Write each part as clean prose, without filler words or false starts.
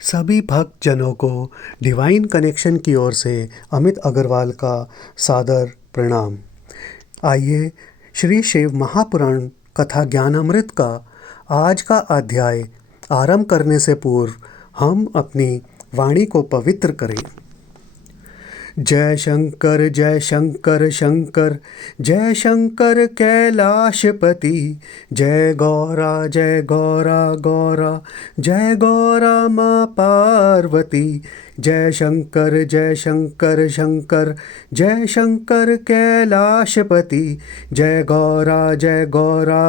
सभी भक्तजनों को डिवाइन कनेक्शन की ओर से अमित अग्रवाल का सादर प्रणाम। आइए श्री शिव महापुराण कथा ज्ञानामृत का आज का अध्याय आरंभ करने से पूर्व हम अपनी वाणी को पवित्र करें। जय शंकर शंकर, जय शंकर कैलाशपति। जय गौरा गौरा, जय गौरा माँ पार्वती। जय शंकर शंकर, जय शंकर कैलाशपति। जय गौरा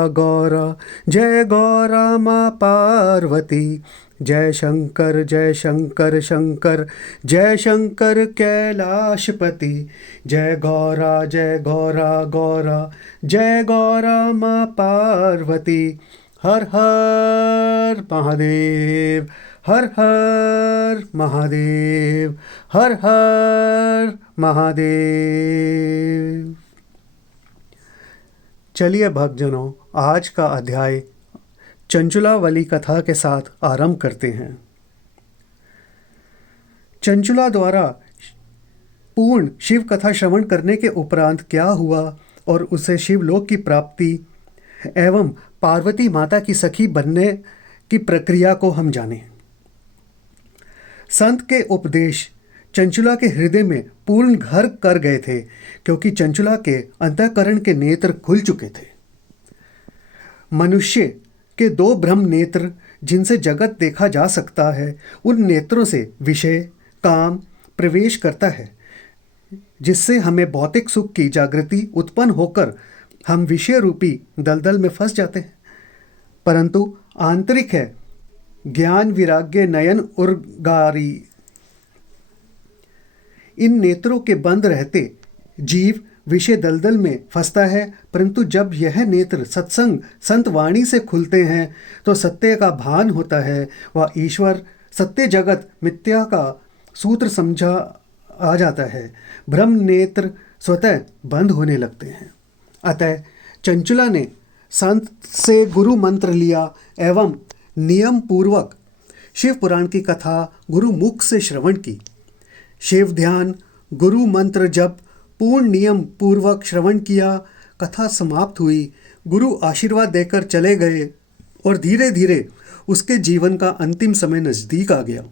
गौरा, जय गौरा माँ पार्वती। जय शंकर शंकर, जय शंकर कैलाशपति। जय गौरा गौरा, जय गौरा माँ पार्वती। हर हर महादेव, हर हर महादेव, हर हर महादेव। चलिए भक्तजनों, आज का अध्याय चंचुला वाली कथा के साथ आरंभ करते हैं। चंचुला द्वारा पूर्ण शिव कथा श्रवण करने के उपरांत क्या हुआ और उसे शिवलोक की प्राप्ति एवं पार्वती माता की सखी बनने की प्रक्रिया को हम जानें। संत के उपदेश चंचुला के हृदय में पूर्ण घर कर गए थे, क्योंकि चंचुला के अंतःकरण के नेत्र खुल चुके थे। मनुष्य के दो ब्रह्म नेत्र जिनसे जगत देखा जा सकता है, उन नेत्रों से विषय काम प्रवेश करता है, जिससे हमें भौतिक सुख की जागृति उत्पन्न होकर हम विषय रूपी दलदल में फंस जाते हैं। परंतु आंतरिक है ज्ञान विराग्य नयन उर्गारी। इन नेत्रों के बंद रहते जीव विषय दलदल में फंसता है, परंतु जब यह नेत्र सत्संग संत वाणी से खुलते हैं तो सत्य का भान होता है। वह ईश्वर सत्य जगत मिथ्या का सूत्र समझा आ जाता है। ब्रह्म नेत्र स्वतः बंद होने लगते हैं। अतः चंचुला ने संत से गुरु मंत्र लिया एवं नियम पूर्वक शिव पुराण की कथा गुरु मुख से श्रवण की। शिव ध्यान गुरु मंत्र जप पूर्ण नियम पूर्वक श्रवण किया। कथा समाप्त हुई। गुरु आशीर्वाद देकर चले गए और धीरे धीरे उसके जीवन का अंतिम समय नजदीक आ गया।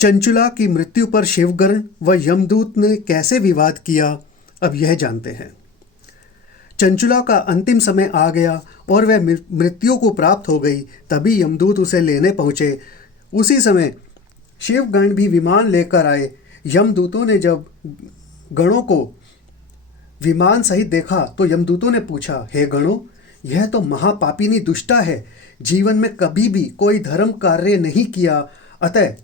चंचुला की मृत्यु पर शिवगण व यमदूत ने कैसे विवाद किया, अब यह जानते हैं। चंचुला का अंतिम समय आ गया और वह मृत्यु को प्राप्त हो गई। तभी यमदूत उसे लेने पहुंचे। उसी समय शिवगण भी विमान लेकर आए। यमदूतों ने जब गणों को विमान सहित देखा तो यमदूतों ने पूछा, हे गणों, यह तो महापापिनी दुष्टा है, जीवन में कभी भी कोई धर्म कार्य नहीं किया, अतः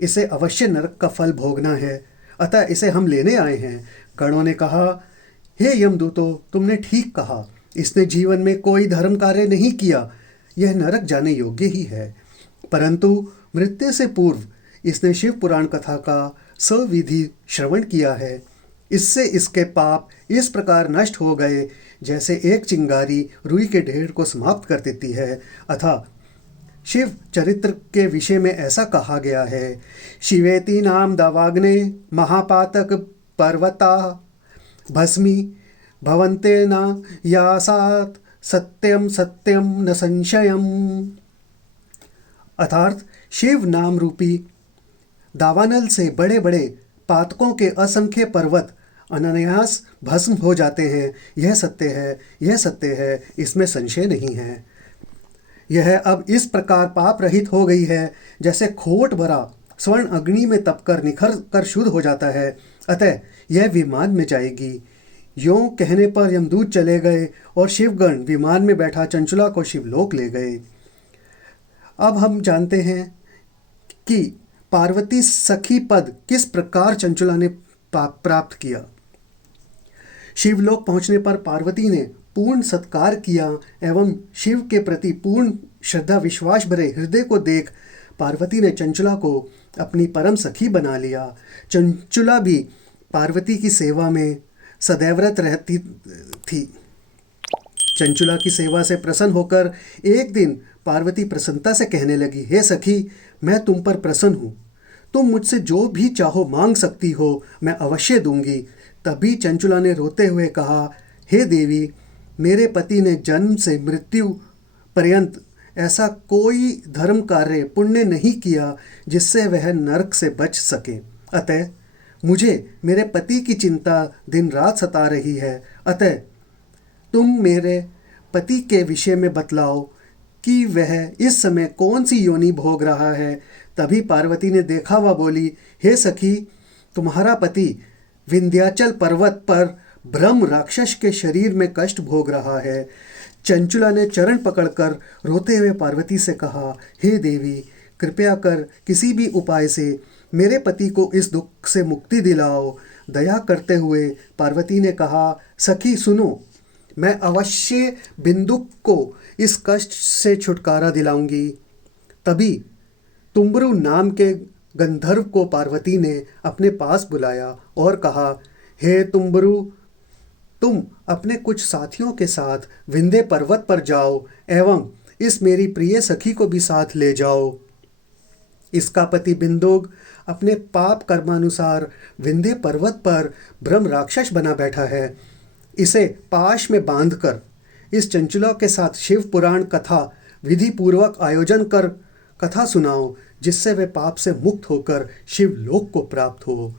इसे अवश्य नरक का फल भोगना है, अतः इसे हम लेने आए हैं। गणों ने कहा, हे यमदूतों, तुमने ठीक कहा, इसने जीवन में कोई धर्म कार्य नहीं किया, यह नरक जाने योग्य ही है। परंतु मृत्यु से पूर्व इसने शिव पुराण कथा का सविधि श्रवण किया है। इससे इसके पाप इस प्रकार नष्ट हो गए जैसे एक चिंगारी रुई के ढेर को समाप्त कर देती है। अतः शिव चरित्र के विषय में ऐसा कहा गया है, शिवेति नाम दावाग्ने महापातक पर्वता भस्मी भवन्ते न यासात सत्यम सत्यम न संशयम। अर्थात शिव नाम रूपी दावानल से बड़े बड़े पातकों के असंख्य पर्वत अनायास भस्म हो जाते हैं। यह सत्य है, यह सत्य है, इसमें संशय नहीं है। यह अब इस प्रकार पाप रहित हो गई है जैसे खोट भरा स्वर्ण अग्नि में तपकर निखर कर शुद्ध हो जाता है। अतः यह विमान में जाएगी। यों कहने पर यमदूत चले गए और शिवगण विमान में बैठा चंचुला को शिवलोक ले गए। अब हम जानते हैं कि पार्वती सखी पद किस प्रकार चंचुला ने प्राप्त किया। शिवलोक पहुंचने पर पार्वती ने पूर्ण सत्कार किया एवं शिव के प्रति पूर्ण श्रद्धा विश्वास भरे हृदय को देख पार्वती ने चंचुला को अपनी परम सखी बना लिया। चंचुला भी पार्वती की सेवा में सदैवरत रहती थी। चंचुला की सेवा से प्रसन्न होकर एक दिन पार्वती प्रसन्नता से कहने लगी, हे सखी, मैं तुम पर प्रसन्न हूँ। तुम मुझसे जो भी चाहो मांग सकती हो, मैं अवश्य दूंगी। तभी चंचुला ने रोते हुए कहा, हे देवी, मेरे पति ने जन्म से मृत्यु पर्यंत ऐसा कोई धर्म कार्य पुण्य नहीं किया जिससे वह नरक से बच सके। अतः मुझे मेरे पति की चिंता दिन रात सता रही है। अतः तुम मेरे पति के विषय में बतलाओ कि वह इस समय कौन सी योनि भोग रहा है। तभी पार्वती ने देखा व बोली, हे सखी, तुम्हारा पति विंध्याचल पर्वत पर ब्रह्म राक्षस के शरीर में कष्ट भोग रहा है। चंचुला ने चरण पकड़कर रोते हुए पार्वती से कहा, हे देवी, कृपया कर किसी भी उपाय से मेरे पति को इस दुख से मुक्ति दिलाओ। दया करते हुए पार्वती ने कहा, सखी सुनो, मैं अवश्य बिंदुक को इस कष्ट से छुटकारा दिलाऊंगी। तभी तुम्बरु नाम के गंधर्व को पार्वती ने अपने पास बुलाया और कहा, हे तुम्बरु, तुम अपने कुछ साथियों के साथ विंध्य पर्वत पर जाओ एवं इस मेरी प्रिय सखी को भी साथ ले जाओ। इसका पति बिंदुक अपने पाप कर्मानुसार विंध्य पर्वत पर ब्रह्म राक्षस बना बैठा है। इसे पाश में बांधकर इस चंचुला के साथ शिव पुराण कथा विधि पूर्वक आयोजन कर कथा सुनाओ, जिससे वे पाप से मुक्त होकर शिव लोक को प्राप्त हो।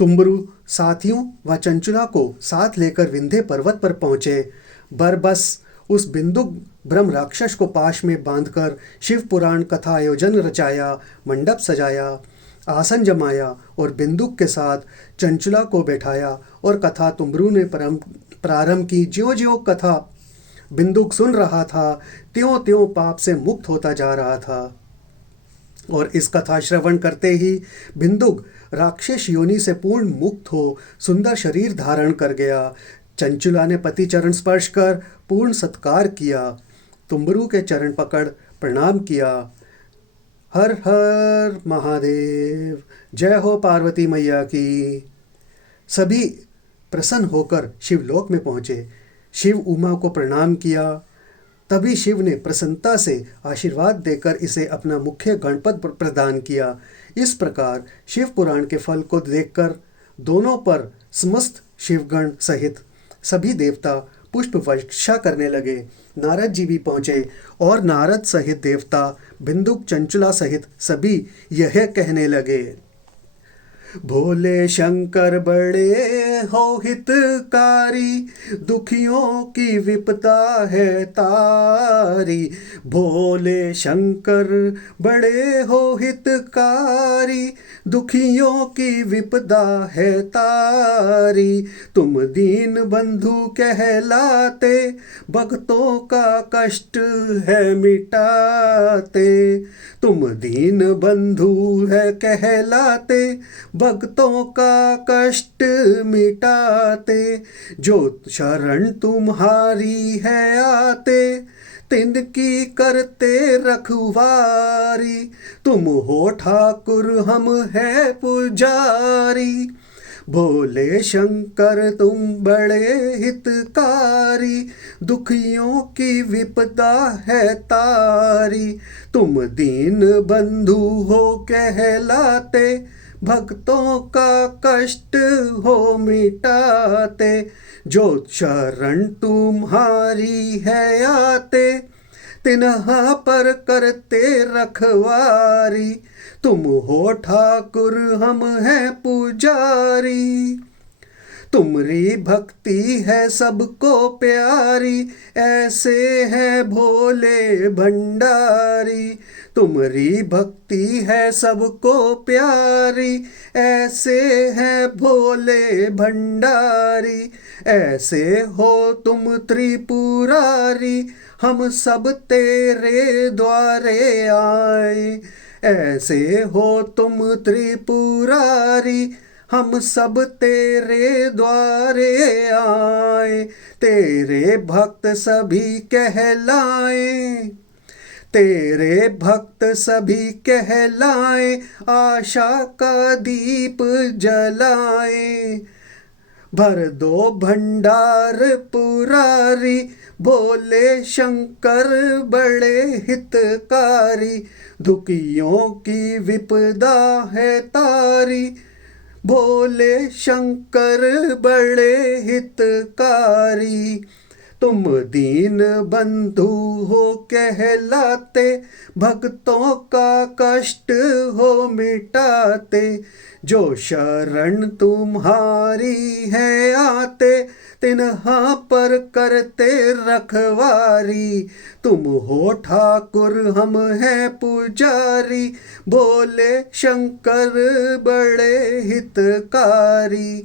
तुम्बरु साथियों व चंचुला को साथ लेकर विंध्य पर्वत पर पहुँचे। बरबस उस बिंदुक ब्रह्म राक्षस को पाश में बांधकर शिव पुराण कथा आयोजन रचाया, मंडप सजाया, आसन जमाया और बिंदुक के साथ चंचुला को बैठाया और कथा तुम्बरु ने प्रारंभ की। ज्यों ज्यों कथा बिंदुक सुन रहा था, त्यों त्यों पाप से मुक्त होता जा रहा था और इस कथा श्रवण करते ही बिंदुक राक्षस योनि से पूर्ण मुक्त हो सुंदर शरीर धारण कर गया। चंचुला ने पति चरण स्पर्श कर पूर्ण सत्कार किया, तुम्बरु के चरण पकड़ प्रणाम किया। हर हर महादेव, जय हो पार्वती मैया की। सभी प्रसन्न होकर शिवलोक में पहुँचे। शिव उमा को प्रणाम किया। तभी शिव ने प्रसन्नता से आशीर्वाद देकर इसे अपना मुख्य गणपत प्रदान किया। इस प्रकार शिव पुराण के फल को देखकर दोनों पर समस्त शिवगण सहित सभी देवता पुष्प वर्षा करने लगे। नारद जी भी पहुँचे और नारद सहित देवता बिंदुक चंचुला सहित सभी यह कहने लगे, भोले शंकर बड़े हो हितकारी, दुखियों की विपदा है तारी। भोले शंकर बड़े हो हितकारी, दुखियों की विपदा है तारी। तुम दीन बंधु कहलाते, भक्तों का कष्ट है मिटाते। तुम दीन बंधु है कहलाते, भक्तों का कष्ट मिटाते। जो शरण तुम्हारी है आते, तिनकी करते रखवारी। तुम हो ठाकुर, हम है पुजारी। भोले शंकर तुम बड़े हितकारी, दुखियों की विपदा है तारी। तुम दीन बंधु हो कहलाते, भक्तों का कष्ट हो मिटाते। जो शरण तुम्हारी है आते, तिन्हा पर करते रखवारी। तुम हो ठाकुर, हम हैं पुजारी। तुमरी भक्ति है सबको प्यारी, ऐसे है भोले भंडारी। तुमरी भक्ति है सबको प्यारी, ऐसे है भोले भंडारी। ऐसे हो तुम त्रिपुरारी, हम सब तेरे द्वारे आए। ऐसे हो तुम त्रिपुरारी, हम सब तेरे द्वारे आए। तेरे भक्त सभी कहलाए, तेरे भक्त सभी कहलाए। आशा का दीप जलाए, भर दो भंडार पुरारी, भोले शंकर बड़े हितकारी, दुखियों की विपदा है तारी, भोले शंकर बड़े हितकारी। तुम दीन बंधु हो कहलाते, भक्तों का कष्ट हो मिटाते, जो शरण तुम्हारी है आते, तिन्हां पर करते रखवारी। तुम हो ठाकुर हम हैं पुजारी, भोले शंकर बड़े हितकारी।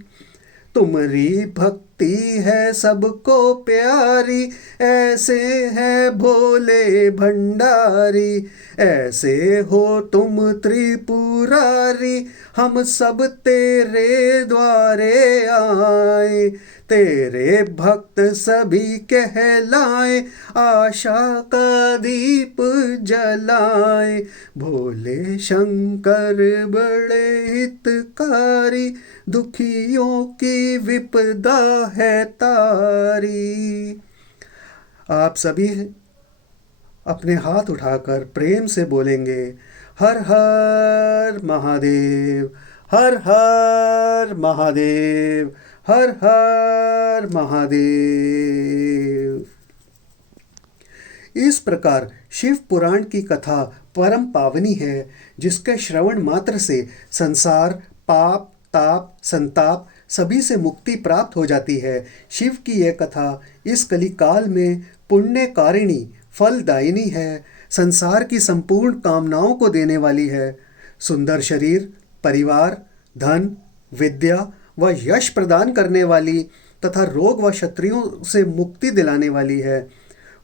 तुम्हारी भक्ति है सबको प्यारी, ऐसे है भोले भंडारी। ऐसे हो तुम त्रिपुरारी, हम सब तेरे द्वारे आए, तेरे भक्त सभी कहलाए, आशा का दीप जलाए। भोले शंकर बड़े हितकारी, दुखियों की विपदा है तारी। आप सभी अपने हाथ उठाकर प्रेम से बोलेंगे, हर हर महादेव, हर हर महादेव, हर हर महादेव। इस प्रकार शिव पुराण की कथा परम पावनी है, जिसके श्रवण मात्र से संसार, पाप, ताप, संताप सभी से मुक्ति प्राप्त हो जाती है। शिव की यह कथा इस कलिकाल में पुण्यकारिणी, फलदायिनी है, संसार की संपूर्ण कामनाओं को देने वाली है। सुंदर शरीर, परिवार, धन, विद्या व यश प्रदान करने वाली तथा रोग व क्षत्रियों से मुक्ति दिलाने वाली है।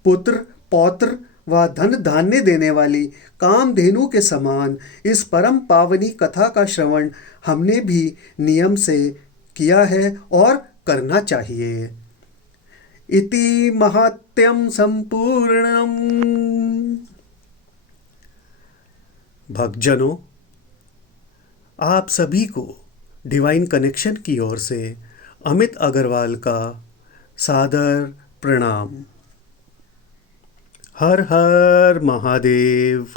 पुत्र, पौत्र व धन धान्य देने वाली कामधेनु के समान इस परम पावनी कथा का श्रवण हमने भी नियम से किया है और करना चाहिए। इति महात्म्यं संपूर्णम्। भक्तजनों, आप सभी को डिवाइन कनेक्शन की ओर से अमित अग्रवाल का सादर प्रणाम। हर हर महादेव।